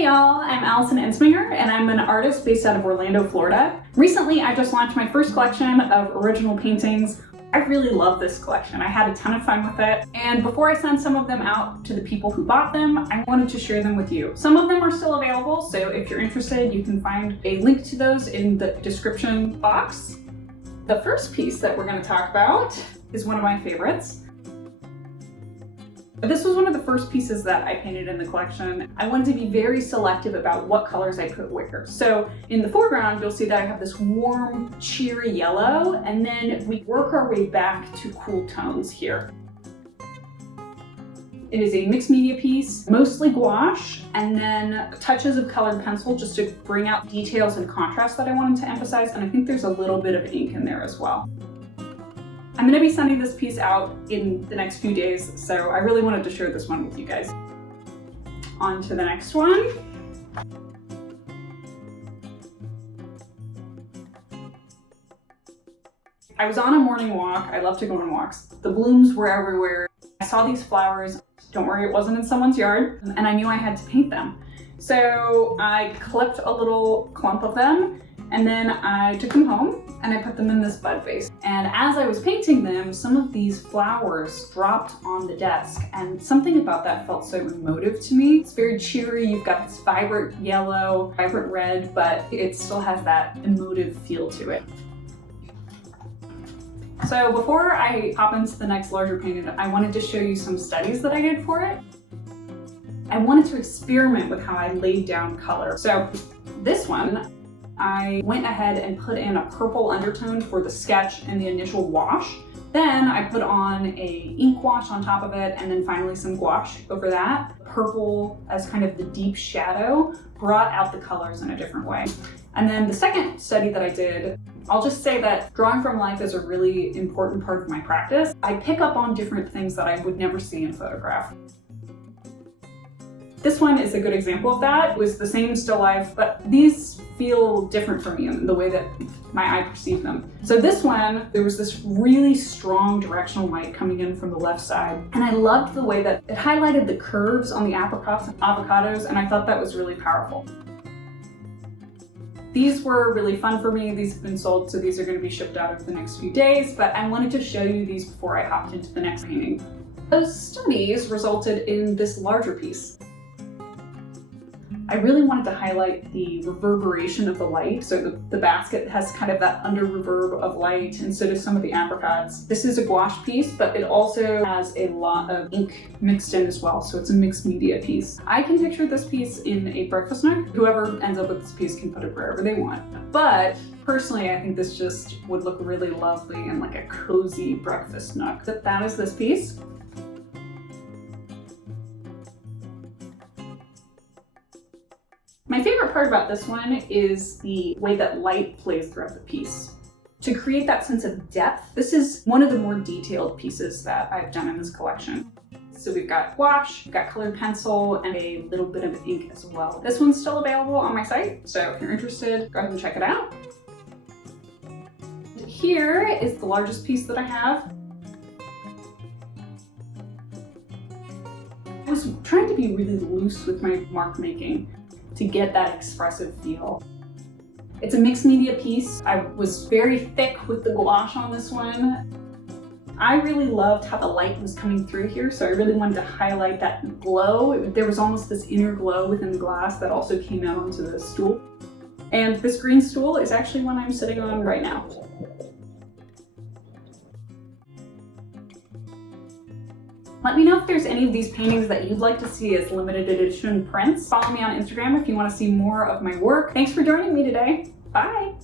Hey y'all, I'm Allison Ensminger and I'm an artist based out of Orlando, Florida. Recently, I just launched my first collection of original paintings. I really love this collection. I had a ton of fun with it. And before I send some of them out to the people who bought them, I wanted to share them with you. Some of them are still available, so if you're interested, you can find a link to those in the description box. The first piece that we're going to talk about is one of my favorites. This was one of the first pieces that I painted in the collection. I wanted to be very selective about what colors I put where. So in the foreground, you'll see that I have this warm, cheery yellow, and then we work our way back to cool tones here. It is a mixed media piece, mostly gouache, and then touches of colored pencil just to bring out details and contrast that I wanted to emphasize, and I think there's a little bit of ink in there as well. I'm going to be sending this piece out in the next few days, so I really wanted to share this one with you guys. On to the next one. I was on a morning walk. I love to go on walks. The blooms were everywhere. I saw these flowers. Don't worry, it wasn't in someone's yard, and I knew I had to paint them. So I clipped a little clump of them, and then I took them home and I put them in this bud vase. And as I was painting them, some of these flowers dropped on the desk, and something about that felt so emotive to me. It's very cheery. You've got this vibrant yellow, vibrant red, but it still has that emotive feel to it. So before I hop into the next larger painting, I wanted to show you some studies that I did for it. I wanted to experiment with how I laid down color. So this one, I went ahead and put in a purple undertone for the sketch and the initial wash. Then I put on a ink wash on top of it, and then finally some gouache over that. Purple as kind of the deep shadow brought out the colors in a different way. And then the second study that I did, I'll just say that drawing from life is a really important part of my practice. I pick up on different things that I would never see in photograph. This one is a good example of that. It was the same still life, but these feel different for me in the way that my eye perceived them. So this one, there was this really strong directional light coming in from the left side, and I loved the way that it highlighted the curves on the apricots and avocados, and I thought that was really powerful. These were really fun for me. These have been sold, so these are going to be shipped out over the next few days, but I wanted to show you these before I hopped into the next painting. Those studies resulted in this larger piece. I really wanted to highlight the reverberation of the light. So the basket has kind of that under reverb of light, and so does some of the apricots. This is a gouache piece, but it also has a lot of ink mixed in as well. So it's a mixed media piece. I can picture this piece in a breakfast nook. Whoever ends up with this piece can put it wherever they want. But personally, I think this just would look really lovely in like a cozy breakfast nook. That is this piece. My favorite part about this one is the way that light plays throughout the piece. To create that sense of depth, this is one of the more detailed pieces that I've done in this collection. So we've got gouache, we've got colored pencil, and a little bit of ink as well. This one's still available on my site, so if you're interested, go ahead and check it out. Here is the largest piece that I have. I was trying to be really loose with my mark making to get that expressive feel. It's a mixed media piece. I was very thick with the gouache on this one. I really loved how the light was coming through here, so I really wanted to highlight that glow. There was almost this inner glow within the glass that also came out onto the stool. And this green stool is actually one I'm sitting on right now. Let me know if there's any of these paintings that you'd like to see as limited edition prints. Follow me on Instagram if you want to see more of my work. Thanks for joining me today. Bye!